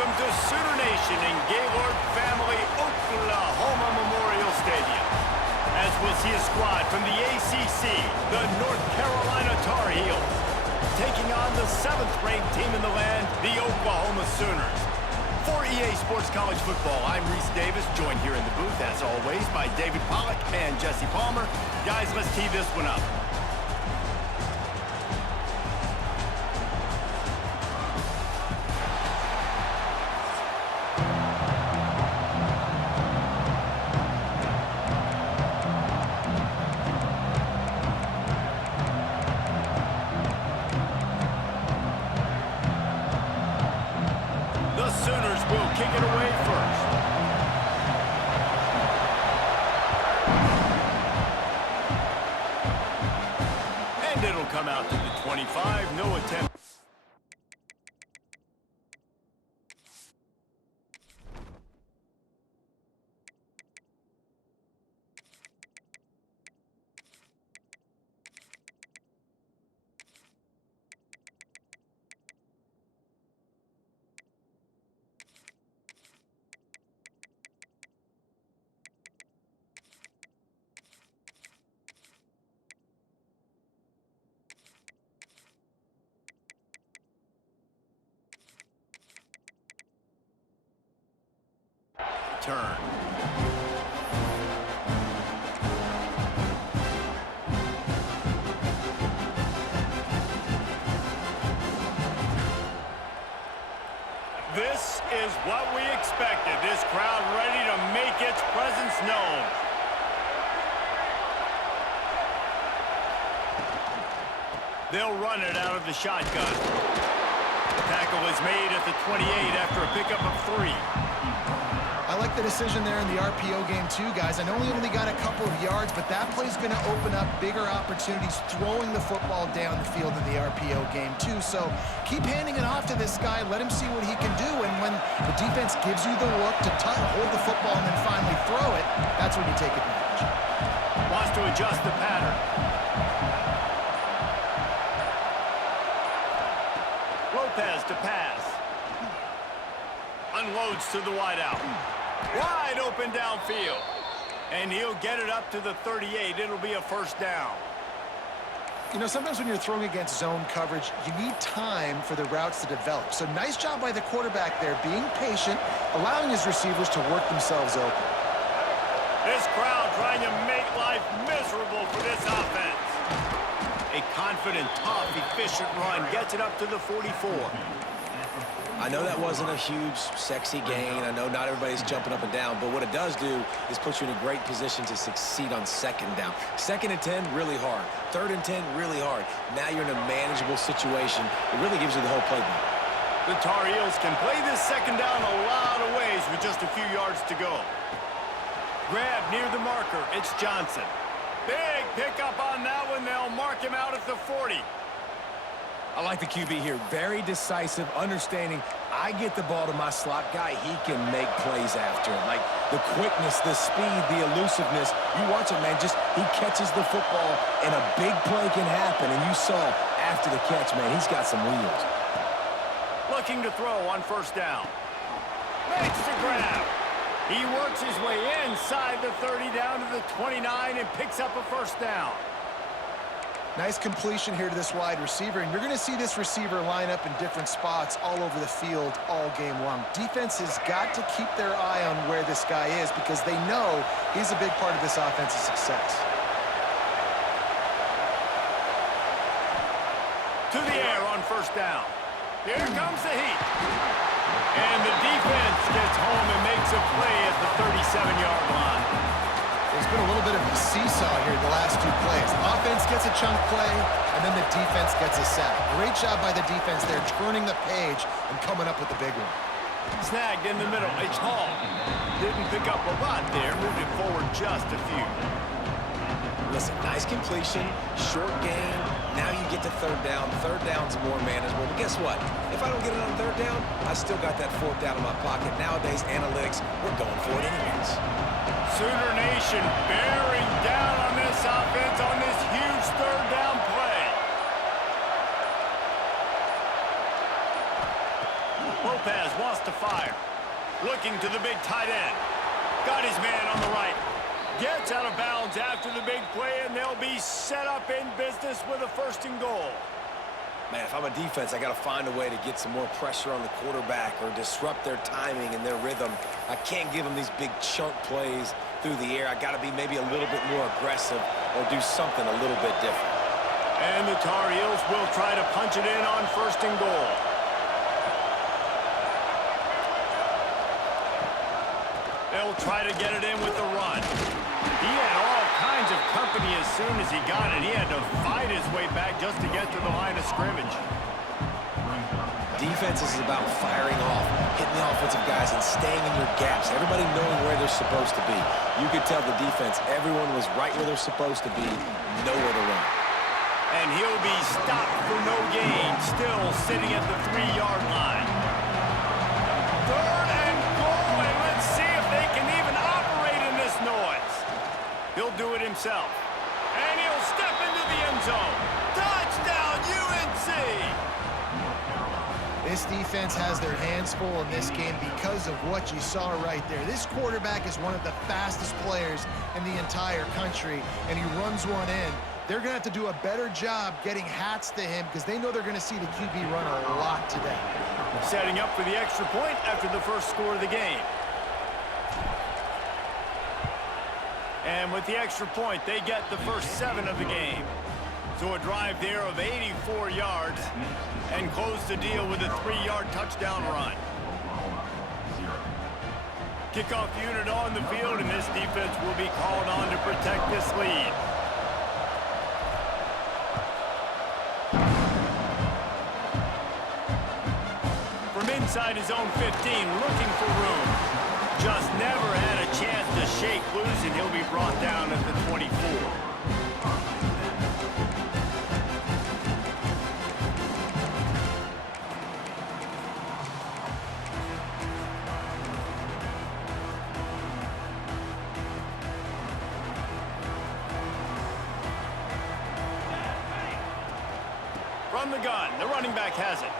Welcome to Sooner Nation in Gaylord Family Oklahoma Memorial Stadium. As we'll see a squad from the ACC, the North Carolina Tar Heels, taking on the 7th-ranked team in the land, the Oklahoma Sooners. For EA Sports College Football, I'm Reese Davis, joined here in the booth, as always, by David Pollack and Jesse Palmer. Guys, let's tee this one up. Sooners will kick it away first. And it'll come out to the 25. No attempt. Turn. This is what we expected. This crowd ready to make its presence known. They'll run it out of the shotgun. Tackle is made at the 28 after a pickup of 3. I like the decision there in the RPO game too, guys. I know he only got a couple of yards, but that play's going to open up bigger opportunities throwing the football down the field in the RPO game too. So keep handing it off to this guy. Let him see what he can do. And when the defense gives you the look to hold the football and then finally throw it, that's when you take advantage. Wants to adjust the pattern. Lopez to pass. Unloads to the wideout. Wide open downfield. And he'll get it up to the 38. It'll be a first down. You know, sometimes when you're throwing against zone coverage, you need time for the routes to develop. So nice job by the quarterback there, being patient, allowing his receivers to work themselves open. This crowd trying to make life miserable for this offense. A confident, tough, efficient run gets it up to the 44. I know that wasn't a huge, sexy gain. I know not everybody's jumping up and down, but what it does do is put you in a great position to succeed on 2nd down. 2nd and 10, really hard. 3rd and 10, really hard. Now you're in a manageable situation. It really gives you the whole playbook. The Tar Heels can play this 2nd down a lot of ways with just a few yards to go. Grab near the marker. It's Johnson. Big pickup on that one. They'll mark him out at the 40. I like the QB here. Very decisive, understanding I get the ball to my slot guy, he can make plays after it. Like the quickness, the speed, the elusiveness. You watch it, man, just he catches the football and a big play can happen. And you saw after the catch, man, he's got some wheels. Looking to throw on 1st down. Makes the grab. He works his way inside the 30 down to the 29 and picks up a 1st down. Nice completion here to this wide receiver, and you're going to see this receiver line up in different spots all over the field all game long. Defense has got to keep their eye on where this guy is because they know he's a big part of this offense's success. To the air on 1st down. Here comes the heat. And the defense gets home and makes a play at the 37-yard line. There's been a little bit of a seesaw here the last 2 plays. Offense gets a chunk play, and then the defense gets a sack. Great job by the defense there, turning the page and coming up with the big one. Snagged in the middle. It's Hall. Didn't pick up a lot there, moving forward just a few. Listen, nice completion, short gain. Now you get to 3rd down. 3rd down's more manageable. But guess what? If I don't get it on 3rd down, I still got that 4th down in my pocket. Nowadays, analytics, we're going for it anyways. Sooner Nation bearing down on this offense on this huge 3rd down play. Lopez wants to fire. Looking to the big tight end. Got his man on the right. Gets out of bounds after the big play, and they'll be set up in business with a 1st and goal. Man, if I'm a defense, I got to find a way to get some more pressure on the quarterback or disrupt their timing and their rhythm. I can't give them these big chunk plays through the air. I got to be maybe a little bit more aggressive or do something a little bit different. And the Tar Heels will try to punch it in on 1st and goal. They'll try to get it in with the run. He had all kinds of company as soon as he got it. He had to fight his way back just to get to the line of scrimmage. Defense is about firing off, hitting the offensive guys, and staying in your gaps. Everybody knowing where they're supposed to be. You could tell the defense, everyone was right where they're supposed to be, nowhere to run. And he'll be stopped for no gain, still sitting at the 3-yard line. 3rd and goal, and let's see if they can even operate in this noise. He'll do it himself. And he'll step into the end zone. Touchdown, UNC! This defense has their hands full in this game because of what you saw right there. This quarterback is one of the fastest players in the entire country, and he runs one in. They're going to have to do a better job getting hats to him because they know they're going to see the QB run a lot today. Setting up for the extra point after the first score of the game. And with the extra point, they get the first 7 of the game. So a drive there of 84 yards and close the deal with a 3-yard touchdown run. Kickoff unit on the field, and this defense will be called on to protect this lead. From inside his own 15, looking for room. Just never had a chance to shake loose, and he'll be brought down at the 24. From the gun, the running back has it.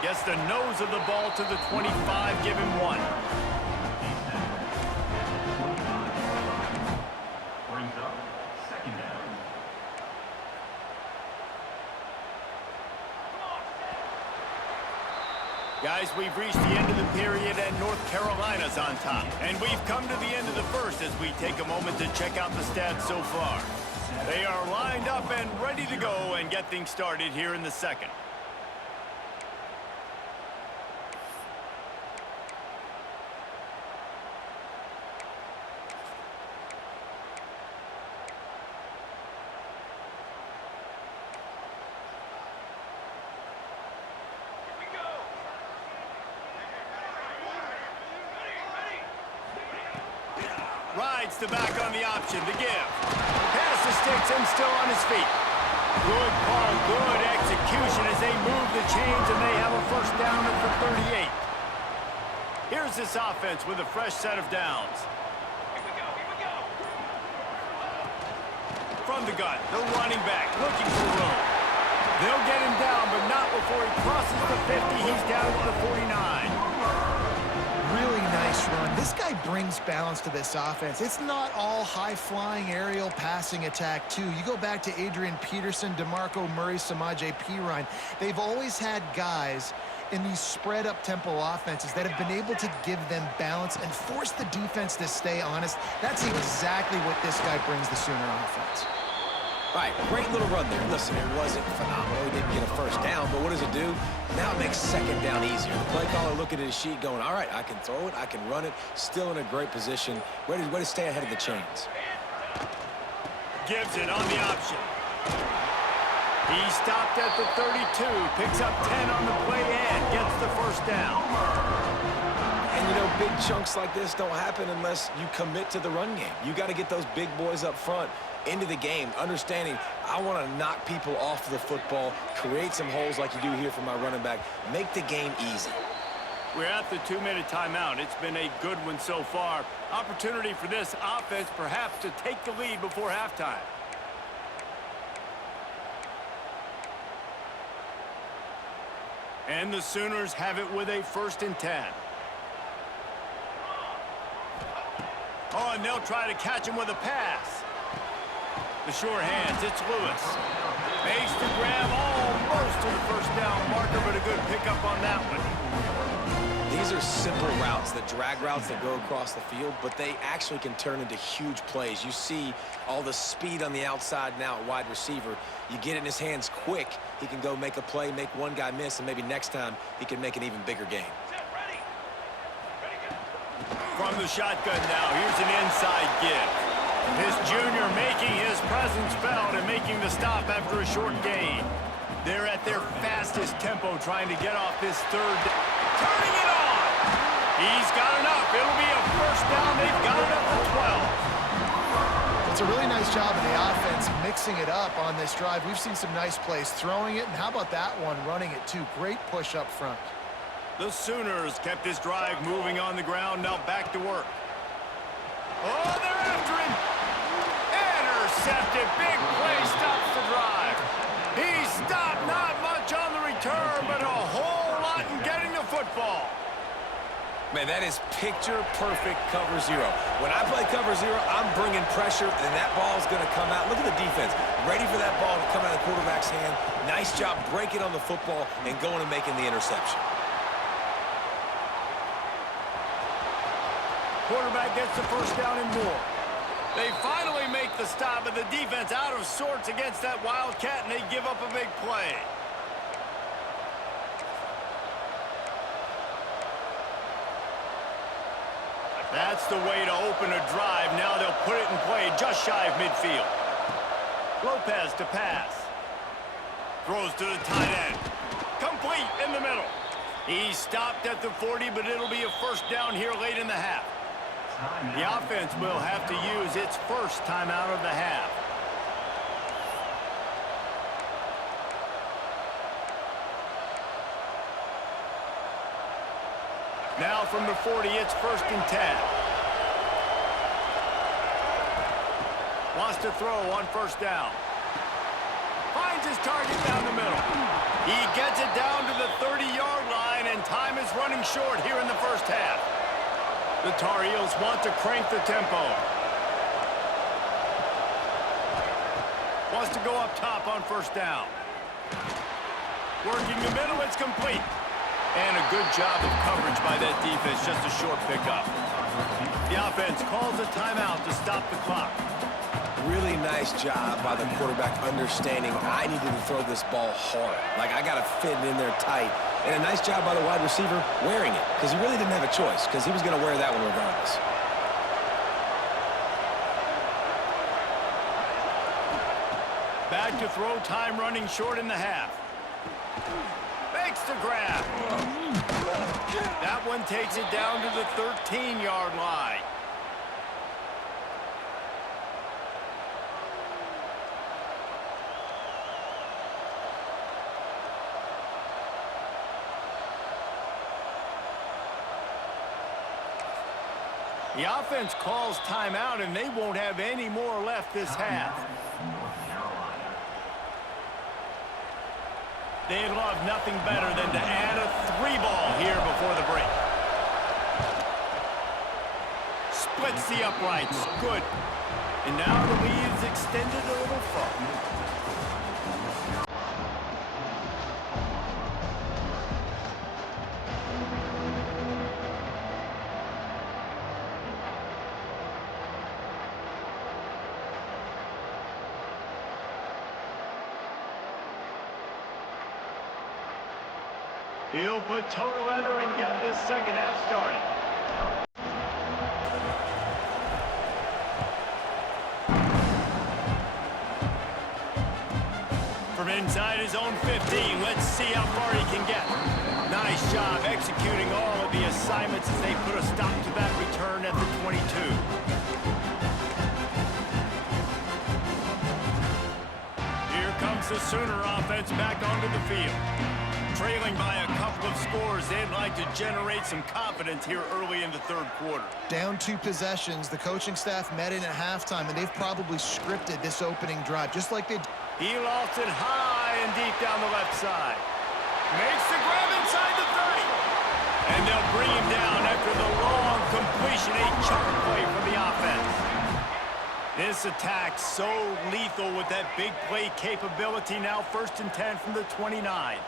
Gets the nose of the ball to the 25, give him 1. Brings up 2nd down. Guys, we've reached the end of the period, and North Carolina's on top. And we've come to the end of the first as we take a moment to check out the stats so far. They are lined up and ready to go and get things started here in the second. Rides the back on the option to give. Pass the sticks and still on his feet. Good ball, good execution as they move the chains, and they have a first down at the 38. Here's this offense with a fresh set of downs. From the gun, the running back looking for room. They'll get him down, but not before he crosses the 50. He's down to the 49. Really nice run. This guy brings balance to this offense. It's not all high-flying aerial passing attack, too. You go back to Adrian Peterson, DeMarco Murray, Samaje Perine. They've always had guys in these spread-up tempo offenses that have been able to give them balance and force the defense to stay honest. That's exactly what this guy brings the Sooner offense. All right, great little run there. Listen, it wasn't phenomenal. He didn't get a first down, but what does it do? Now it makes 2nd down easier. The play caller looking at his sheet going, all right, I can throw it, I can run it, still in a great position. Way to stay ahead of the chains. Gives it on the option. He stopped at the 32, picks up 10 on the play and gets the first down. And, you know, big chunks like this don't happen unless you commit to the run game. You got to get those big boys up front into the game, understanding I want to knock people off the football, create some holes like you do here for my running back, make the game easy. We're at the 2-minute timeout. It's been a good one so far. Opportunity for this offense perhaps to take the lead before halftime. And the Sooners have it with a 1st and 10. Oh, and they'll try to catch him with a pass. The sure hands, it's Lewis. Makes the grab almost to the 1st down marker, but a good pickup on that one. These are simple routes, the drag routes that go across the field, but they actually can turn into huge plays. You see all the speed on the outside now at wide receiver. You get it in his hands quick, he can go make a play, make one guy miss, and maybe next time he can make an even bigger gain. From the shotgun now, here's an inside give. His junior making his presence felt and making the stop after a short gain. They're at their fastest tempo trying to get off this 3rd. Turning it on! He's got enough. It'll be a 1st down. They've got it up to 12. It's a really nice job of the offense mixing it up on this drive. We've seen some nice plays throwing it, and how about that one running it too? Great push up front. The Sooners kept this drive moving on the ground. Now back to work. Oh, they're after him. Intercepted. Big play stops the drive. He stopped, not much on the return, but a whole lot in getting the football. Man, that is picture-perfect cover zero. When I play cover zero, I'm bringing pressure, and that ball's going to come out. Look at the defense. Ready for that ball to come out of the quarterback's hand. Nice job breaking on the football and going and making the interception. Quarterback gets the 1st down and more. They finally make the stop, but the defense out of sorts against that Wildcat, and they give up a big play. That's the way to open a drive. Now they'll put it in play just shy of midfield. Lopez to pass. Throws to the tight end. Complete in the middle. He stopped at the 40, but it'll be a 1st down here late in the half. The offense will have to use its 1st timeout of the half. Now from the 40, it's 1st and 10. Wants to throw on 1st down. Finds his target down the middle. He gets it down to the 30-yard line, and time is running short here in the 1st half. The Tar Heels want to crank the tempo. Wants to go up top on 1st down. Working the middle, it's complete. And a good job of coverage by that defense, just a short pickup. The offense calls a timeout to stop the clock. Really nice job by the quarterback understanding I needed to throw this ball hard. Like, I got to fit it in there tight. And a nice job by the wide receiver wearing it, because he really didn't have a choice, because he was going to wear that one regardless. Back to throw, time running short in the half. Makes the grab. That one takes it down to the 13-yard line. The offense calls timeout, and they won't have any more left this half. They'd love nothing better than to add a 3-ball here before the break. Splits the uprights. Good. And now the lead's extended a little further. He'll put total under and get this 2nd half started. From inside his own 15, let's see how far he can get. Nice job executing all of the assignments as they put a stop to that return at the 22. Here comes the Sooner offense back onto the field. Trailing by a couple of scores, they'd like to generate some confidence here early in the 3rd quarter. Down 2 possessions, the coaching staff met in at halftime, and they've probably scripted this opening drive, just like they... He lofts it high and deep down the left side. Makes the grab inside the 30. And they'll bring him down after the long completion, a chunk play for the offense. This attack so lethal with that big play capability. Now 1st and 10 from the 29.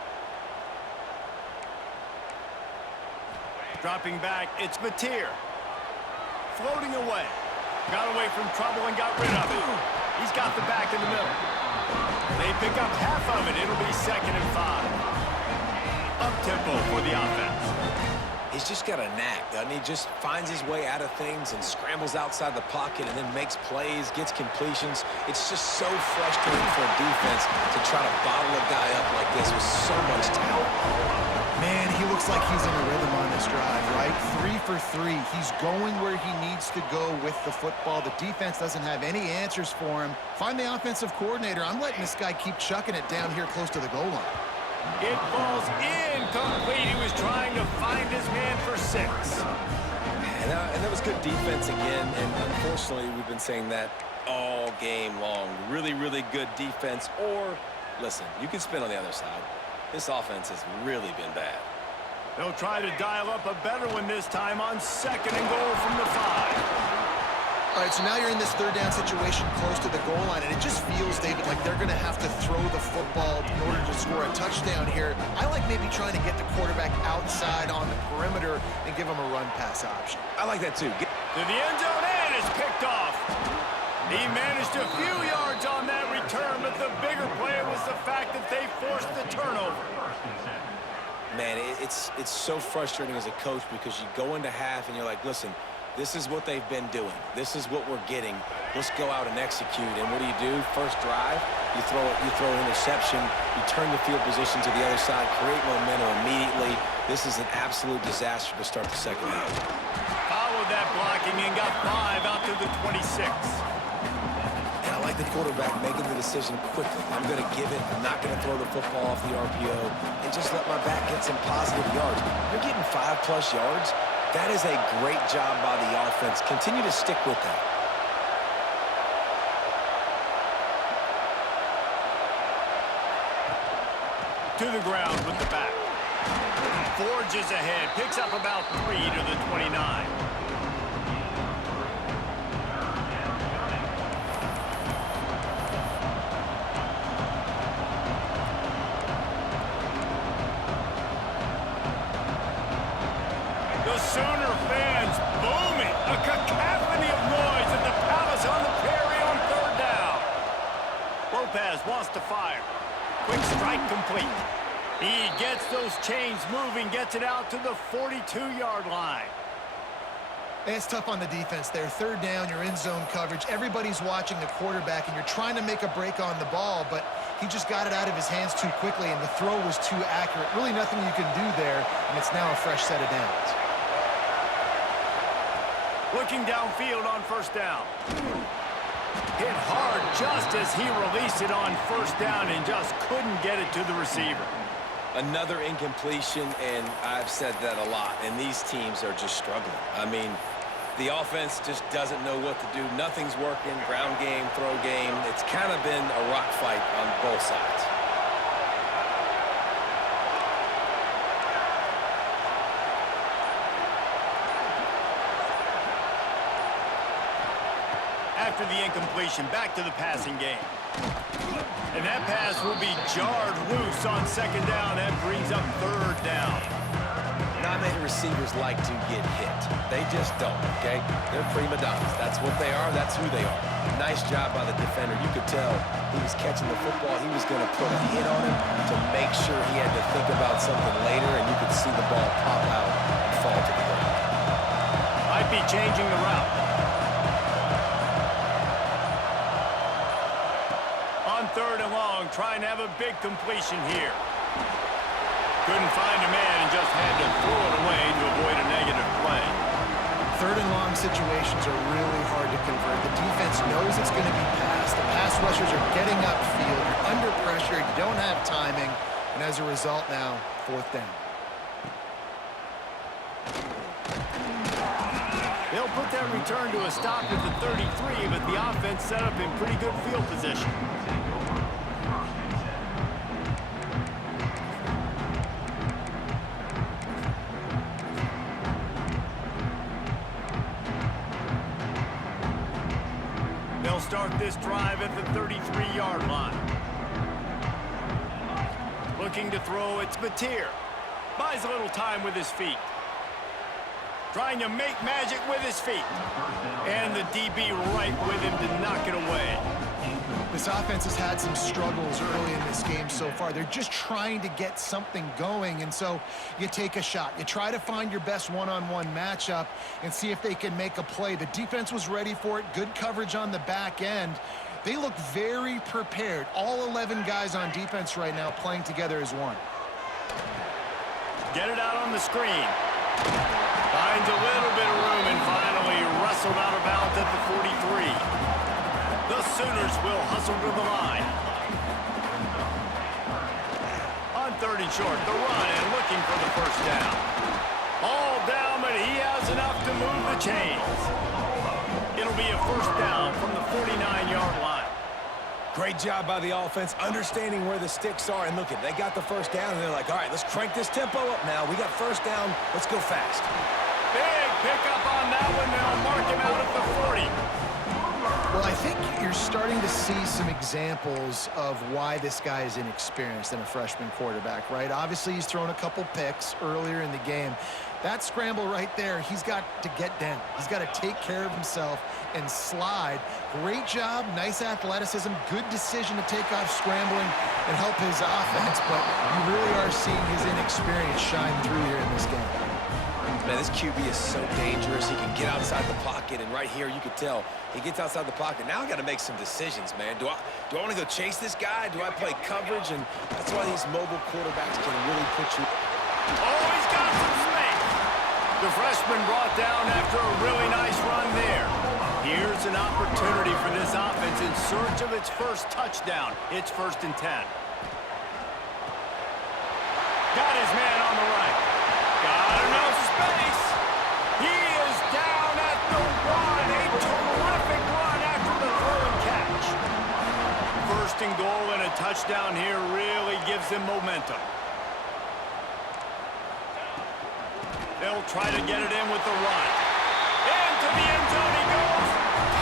Dropping back, it's Mateer. Floating away. Got away from trouble and got rid of it. He's got the back in the middle. They pick up half of it. It'll be 2nd and 5. Up-tempo for the offense. He's just got a knack, doesn't he? Just finds his way out of things and scrambles outside the pocket and then makes plays, gets completions. It's just so frustrating for a defense to try to bottle a guy up like this with so much talent. Man, he looks like he's in a rhythm on this drive, right? 3 for 3. He's going where he needs to go with the football. The defense doesn't have any answers for him. Find the offensive coordinator. I'm letting this guy keep chucking it down here close to the goal line. It falls incomplete. He was trying to find his man for 6. And that was good defense again, and unfortunately, we've been saying that all game long. Really, really good defense, or, listen, you can spin on the other side. This offense has really been bad. They'll try to dial up a better one this time on 2nd and goal from the 5. All right, so now you're in this 3rd down situation close to the goal line, and it just feels, David, like they're going to have to throw the football in order to score a touchdown here. I like maybe trying to get the quarterback outside on the perimeter and give him a run-pass option. I like that, too. To the end zone, and it's picked off. He managed a few yards on that return, but the bigger play was the fact that they forced the turnover. Man, it's so frustrating as a coach because you go into half and you're like, listen, this is what they've been doing. This is what we're getting. Let's go out and execute. And what do? First drive, you throw an interception, you turn the field position to the other side, create momentum immediately. This is an absolute disaster to start the 2nd half. Followed that blocking and got 5 out to the 26. And I like the quarterback making the decision quickly. I'm going to give it. I'm not going to throw the football off the RPO and just let my back get some positive yards. You're getting 5+ yards. That is a great job by the offense. Continue to stick with that. To the ground with the back. Forges ahead. Picks up about 3 to the 29. The Sooner fans booming. A cacophony of noise at the Palace on the Prairie on 3rd down. Lopez wants to fire. Quick strike complete. He gets those chains moving, gets it out to the 42-yard line. It's tough on the defense there. 3rd down, you're in zone coverage. Everybody's watching the quarterback, and you're trying to make a break on the ball, but he just got it out of his hands too quickly, and the throw was too accurate. Really nothing you can do there, and it's now a fresh set of downs. Looking downfield on 1st down. Hit hard just as he released it on 1st down and just couldn't get it to the receiver. Another incompletion, and I've said that a lot, and these teams are just struggling. I mean, the offense just doesn't know what to do. Nothing's working, ground game, throw game. It's kind of been a rock fight on both sides. After the incompletion, back to the passing game. And that pass will be jarred loose on 2nd down. That brings up 3rd down. Not many receivers like to get hit. They just don't, okay? They're prima donnas. That's what they are. That's who they are. Nice job by the defender. You could tell he was catching the football. He was going to put a hit on him to make sure he had to think about something later, and you could see the ball pop out and fall to the ground. Might be changing the route. On 3rd and long, trying to have a big completion here. Couldn't find a man and just had to throw it away to avoid a negative play. 3rd and long situations are really hard to convert. The defense knows it's going to be passed. The pass rushers are getting upfield. You're under pressure. You don't have timing. And as a result now, 4th down. They'll put that return to a stop at the 33, but the offense set up in pretty good field position. start this drive at the 33-yard line. Looking to throw, it's Mateer. Buys a little time with his feet. Trying to make magic with his feet. And the DB right with him to knock it away. This offense has had some struggles early in this game so far. They're just trying to get something going, and so you take a shot. You try to find your best one-on-one matchup and see if they can make a play. The defense was ready for it. Good coverage on the back end. They look very prepared. All 11 guys on defense right now playing together as one. Get it out on the screen. Finds a little bit of room and finally wrestled out of bounds at the 43. The Sooners will hustle to the line. On 3rd and short, the run and looking for the first down. All down, but he has enough to move the chains. It'll be a first down from the 49-yard line. Great job by the offense, understanding where the sticks are. And look, they got the first down, and they're like, all right, let's crank this tempo up now. We got first down. Let's go fast. Big pickup on that one. They'll mark him out at the 40. Well, I think you're starting to see some examples of why this guy is inexperienced in a freshman quarterback, right? Obviously, he's thrown a couple picks earlier in the game. That scramble right there, he's got to get down. He's got to take care of himself and slide. Great job, nice athleticism, good decision to take off scrambling and help his offense, but you really are seeing his inexperience shine through here in this game. Man, this QB is so dangerous. He can get outside the pocket, and right here you can tell he gets outside the pocket. Now I got to make some decisions, man. Do I want to go chase this guy? Do I play coverage? And that's why these mobile quarterbacks can really put you. Oh, he's got some space. The freshman brought down after a really nice run there. Here's an opportunity for this offense in search of its first touchdown. It's 1st and 10. Got his man on the right. Got enough space. He is down at the 1. A terrific run after the throw and catch. 1st and goal and a touchdown here really gives them momentum. They'll try to get it in with the run. Into the end zone he goes.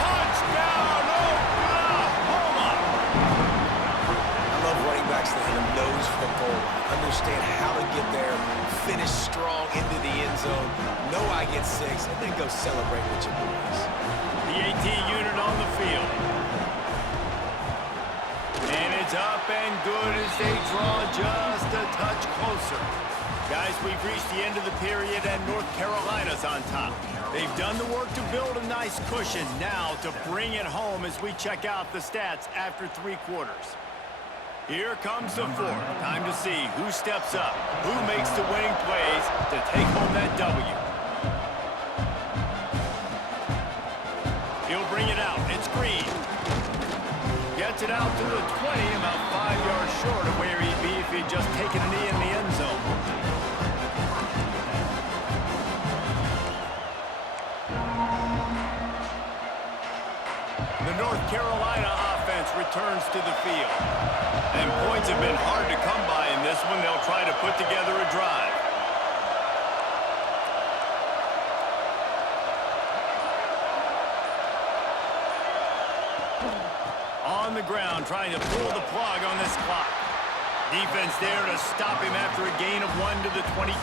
Touchdown, Oklahoma! I love running backs that have a nose for the goal line. Understand how to get there, finish strong into the end zone, know I get 6, and then go celebrate with your boys. The AT unit on the field. And it's up and good as they draw just a touch closer. Guys, we've reached the end of the period, and North Carolina's on top. They've done the work to build a nice cushion. Now to bring it home as we check out the stats after 3 quarters. Here comes the 4th. Time to see who steps up, who makes the winning plays to take home that W. He'll bring it out. It's Green. Gets it out to the 20, about 5 yards short of where he'd be if he'd just taken a knee in the end zone. The North Carolina offense returns to the field. And points have been hard to come by in this one. They'll try to put together a drive. On the ground, trying to pull the plug on this clock. Defense there to stop him after a gain of 1 to the 22.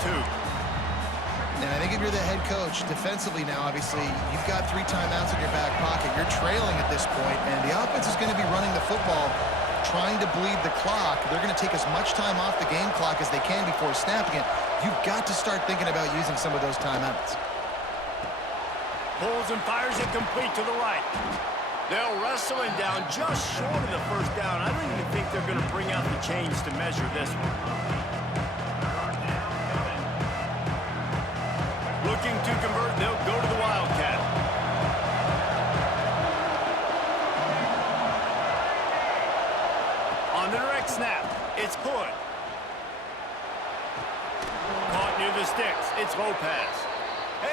And I think if you're the head coach, defensively now, obviously, you've got 3 timeouts in your back pocket. You're trailing at this point, and the offense is going to be running the football, trying to bleed the clock. They're going to take as much time off the game clock as they can before snapping it. You've got to start thinking about using some of those timeouts. Pulls and fires it complete to the right. They'll wrestle him down just short of the first down. I don't even think they're going to bring out the chains to measure this one. Looking to convert, they'll go to the Wildcat. On the direct snap, it's Hood. Caught near the sticks, it's Lopez.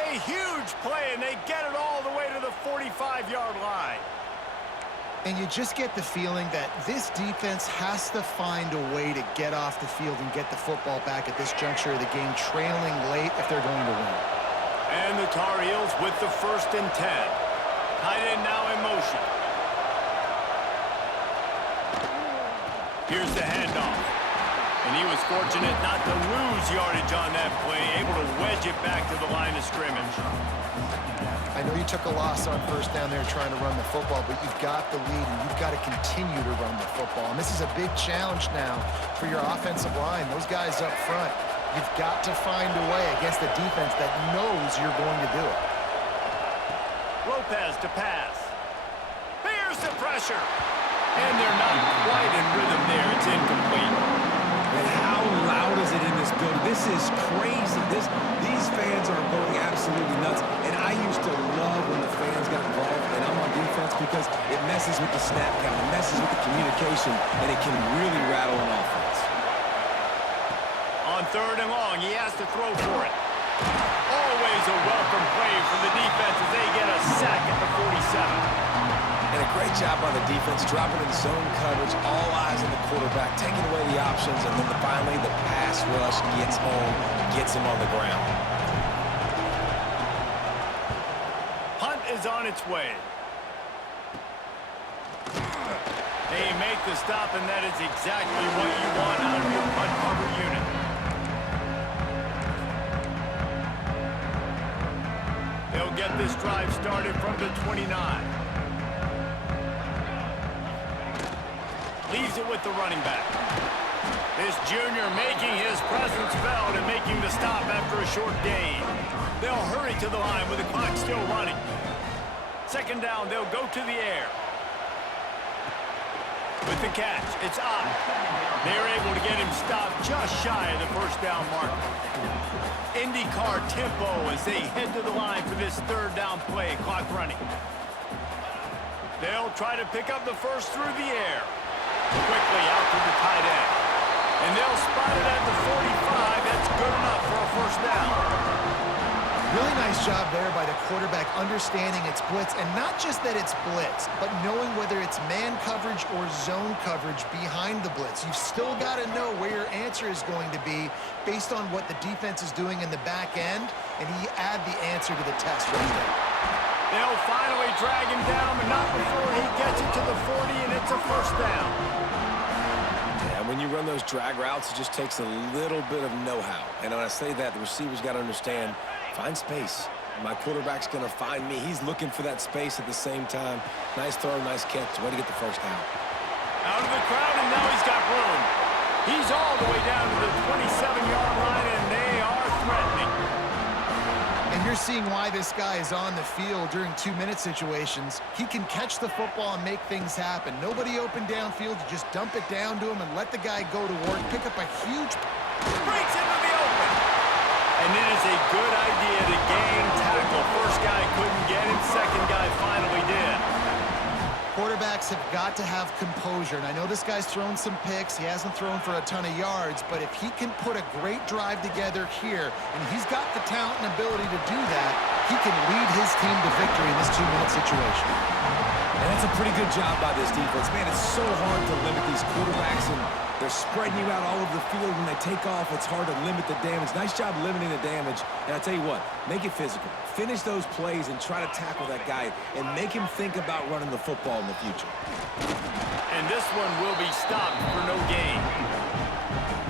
A huge play, and they get it all the way to the 45-yard line. And you just get the feeling that this defense has to find a way to get off the field and get the football back at this juncture of the game, trailing late if they're going to win. And the Tar Heels with the 1st and 10. Tight end now in motion. Here's the handoff. And he was fortunate not to lose yardage on that play, able to wedge it back to the line of scrimmage. I know you took a loss on first down there trying to run the football, but you've got the lead, and you've got to continue to run the football. And this is a big challenge now for your offensive line. Those guys up front, you've got to find a way against a defense that knows you're going to do it. Lopez to pass. Here's the pressure. And they're not quite in rhythm there. It's incomplete. And how loud is it in this building? This is crazy. These fans are going absolutely nuts. And I used to love when the fans got involved and I'm on defense because it messes with the snap count, it messes with the communication, and it can really rattle an offense. On 3rd and long, he has to throw for it. Always a welcome play from the defense as they get a sack at the 47. And a great job by the defense, dropping in zone coverage, all eyes on the quarterback, taking away the options, and then finally the pass rush gets home, gets him on the ground. Punt is on its way. They make the stop, and that is exactly what you want out of your punt cover unit. They'll get this drive started from the 29. Leaves it with the running back. This junior making his presence felt and making the stop after a short gain. They'll hurry to the line with the clock still running. 2nd down, they'll go to the air. With the catch, it's up. They're able to get him stopped just shy of the 1st down mark. IndyCar tempo as they head to the line for this 3rd down play, clock running. They'll try to pick up the first through the air. Quickly out to the tight end. And they'll spot it at the 45. That's good enough for a 1st down. Really nice job there by the quarterback understanding it's blitz, and not just that it's blitz, but knowing whether it's man coverage or zone coverage behind the blitz. You've still got to know where your answer is going to be based on what the defense is doing in the back end, and you add the answer to the test right there. They'll finally drag him down, but not before he gets it to the 40, and it's a 1st down. Yeah, when you run those drag routes, it just takes a little bit of know-how. And when I say that, the receiver's got to understand, find space. My quarterback's going to find me. He's looking for that space at the same time. Nice throw, nice catch. Way to get the 1st down. Out of the crowd, and now he's got room. He's all the way down to the 27-yard line, and they are threatening. And you're seeing why this guy is on the field during 2-minute situations. He can catch the football and make things happen. Nobody open downfield. You just dump it down to him and let the guy go to work. Pick up a huge... Breaks into the open. And it is a good idea to gain tackle. First guy couldn't get him. Second guy finally did. Quarterbacks have got to have composure. And I know this guy's thrown some picks. He hasn't thrown for a ton of yards. But if he can put a great drive together here, and he's got the talent and ability to do that, he can lead his team to victory in this 2-minute situation. And that's a pretty good job by this defense. Man, it's so hard to limit these quarterbacks, and they're spreading you out all over the field. When they take off, it's hard to limit the damage. Nice job limiting the damage. And I tell you what, make it physical. Finish those plays and try to tackle that guy and make him think about running the football in the future. And this one will be stopped for no gain.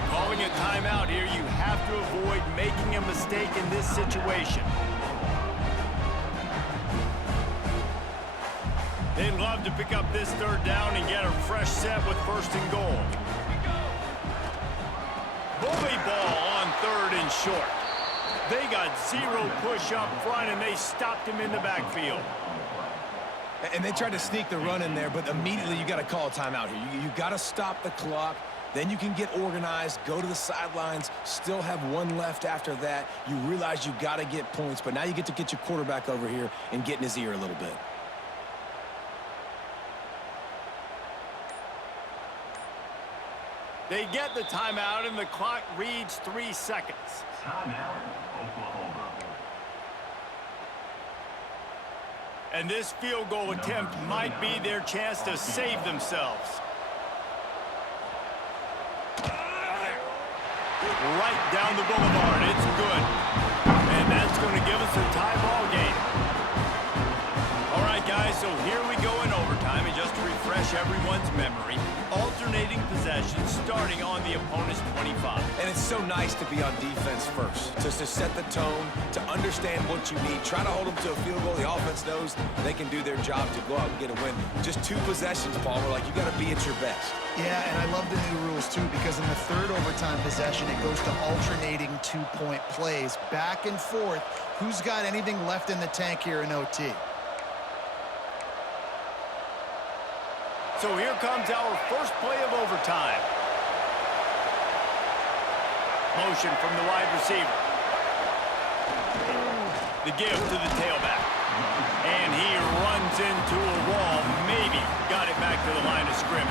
Calling a timeout here, you have to avoid making a mistake in this situation. They'd love to pick up this 3rd down and get a fresh set with 1st and goal. Bully ball on 3rd and short. They got 0 push up front, and they stopped him in the backfield. And they tried to sneak the run in there, but immediately you got to call a timeout here. You got to stop the clock. Then you can get organized, go to the sidelines, still have 1 left after that. You realize you got to get points, but now you get to get your quarterback over here and get in his ear a little bit. They get the timeout, and the clock reads 3 seconds. Timeout, Oklahoma. And this field goal attempt might be their chance to save themselves. Right down the boulevard. It's good. And that's going to give us a tie ball game. All right, guys, so here we go in overtime. And just to refresh refresh everyone's memory. Alternating possession starting on the opponent's 25. And it's so nice to be on defense first, just to set the tone, to understand what you need. Try to hold them to a field goal. The offense knows they can do their job to go out and get a win. Just 2 possessions, Palmer. Like, you got to be at your best. Yeah, and I love the new rules, too, because in the third overtime possession, it goes to alternating 2-point plays. Back and forth. Who's got anything left in the tank here in OT? So here comes our first play of overtime. Motion from the wide receiver. The give to the tailback. And he runs into a wall. Maybe got it back to the line of scrimmage.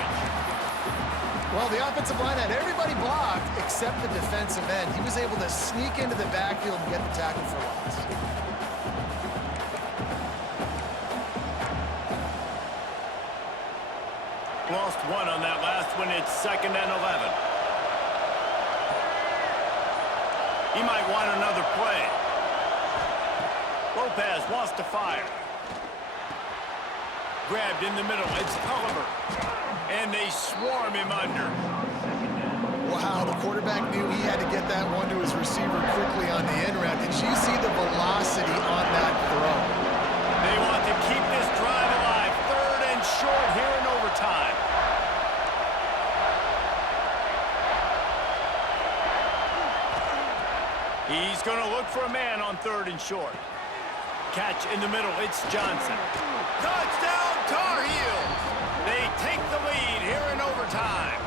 Well, the offensive line had everybody blocked except the defensive end. He was able to sneak into the backfield and get the tackle for loss. Lost 1 on that last one. It's 2nd and 11. He might want another play. Lopez wants to fire. Grabbed in the middle. It's Culliver. And they swarm him under. Wow, the quarterback knew he had to get that one to his receiver quickly on the end route. Did you see the velocity on that throw? They want to keep this drive alive. 3rd and short here in overtime. He's going to look for a man on 3rd and short. Catch in the middle. It's Johnson. Touchdown, Tar Heels! They take the lead here in overtime.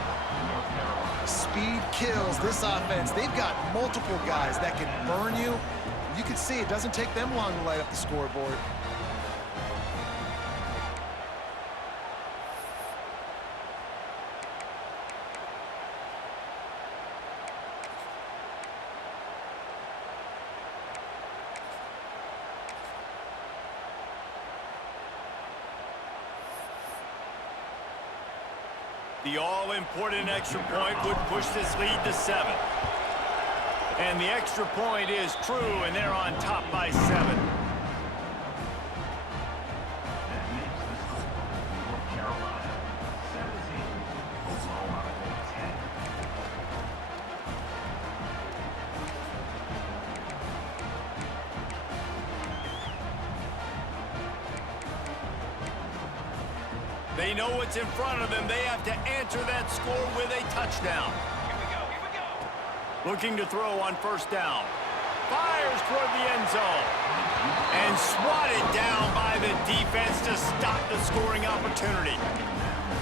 Speed kills this offense. They've got multiple guys that can burn you. You can see it doesn't take them long to light up the scoreboard. The all-important extra point would push this lead to 7. And the extra point is true, and they're on top by 7. That makes the score North Carolina 17, Oklahoma 10. They know what's in front of them. They have to answer that score with a touchdown. Here we go. Looking to throw on 1st down. Fires toward the end zone. And swatted down by the defense to stop the scoring opportunity.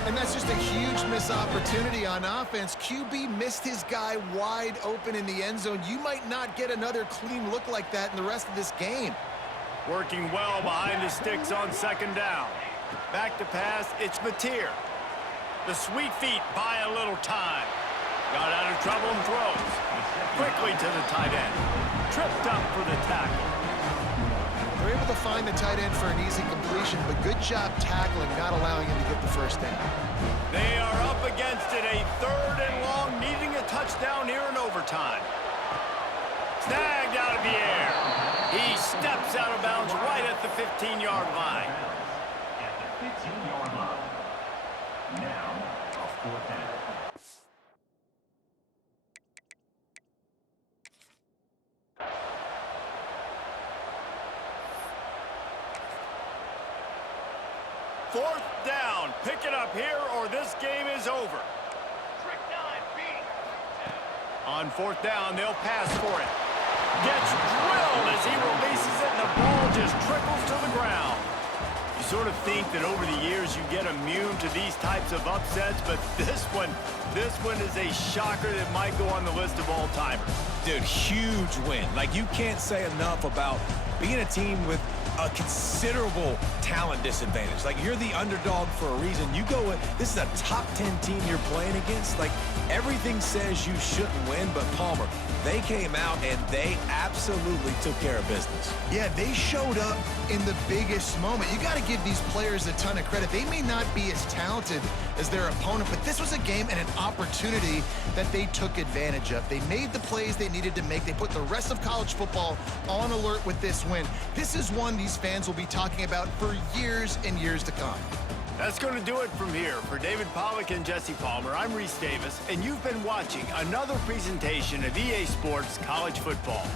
And that's just a huge missed opportunity on offense. QB missed his guy wide open in the end zone. You might not get another clean look like that in the rest of this game. Working well behind the sticks on 2nd down. Back to pass, it's Mateer. The sweet feet buy a little time. Got out of trouble and throws. Quickly to the tight end. Tripped up for the tackle. They're able to find the tight end for an easy completion, but good job tackling, not allowing him to get the 1st down. They are up against it, a 3rd and long, needing a touchdown here in overtime. Snagged out of the air. He steps out of bounds right at the 15-yard line. At the 15-yard line. Now, a 4th down. Fourth down. Pick it up here or this game is over. On 4th down, they'll pass for it. Gets drilled as he releases it, and the ball just trickles to the ground. You sort of think that over the years you get immune to these types of upsets, but this one is a shocker that might go on the list of all-timers. Dude, huge win. Like, you can't say enough about being a team with a considerable talent disadvantage. Like, you're the underdog for a reason. You go with, this is a top 10 team you're playing against. Like, everything says you shouldn't win, but Palmer, They came out and they absolutely took care of business. Yeah, they showed up in the biggest moment. You got to give these players a ton of credit. They may not be as talented as their opponent, but this was a game and an opportunity that they took advantage of. They made the plays they needed to make. They put the rest of college football on alert with this win. This is one these fans will be talking about for years and years to come. That's going to do it from here. For David Pollack and Jesse Palmer, I'm Reese Davis, and you've been watching another presentation of EA Sports College Football.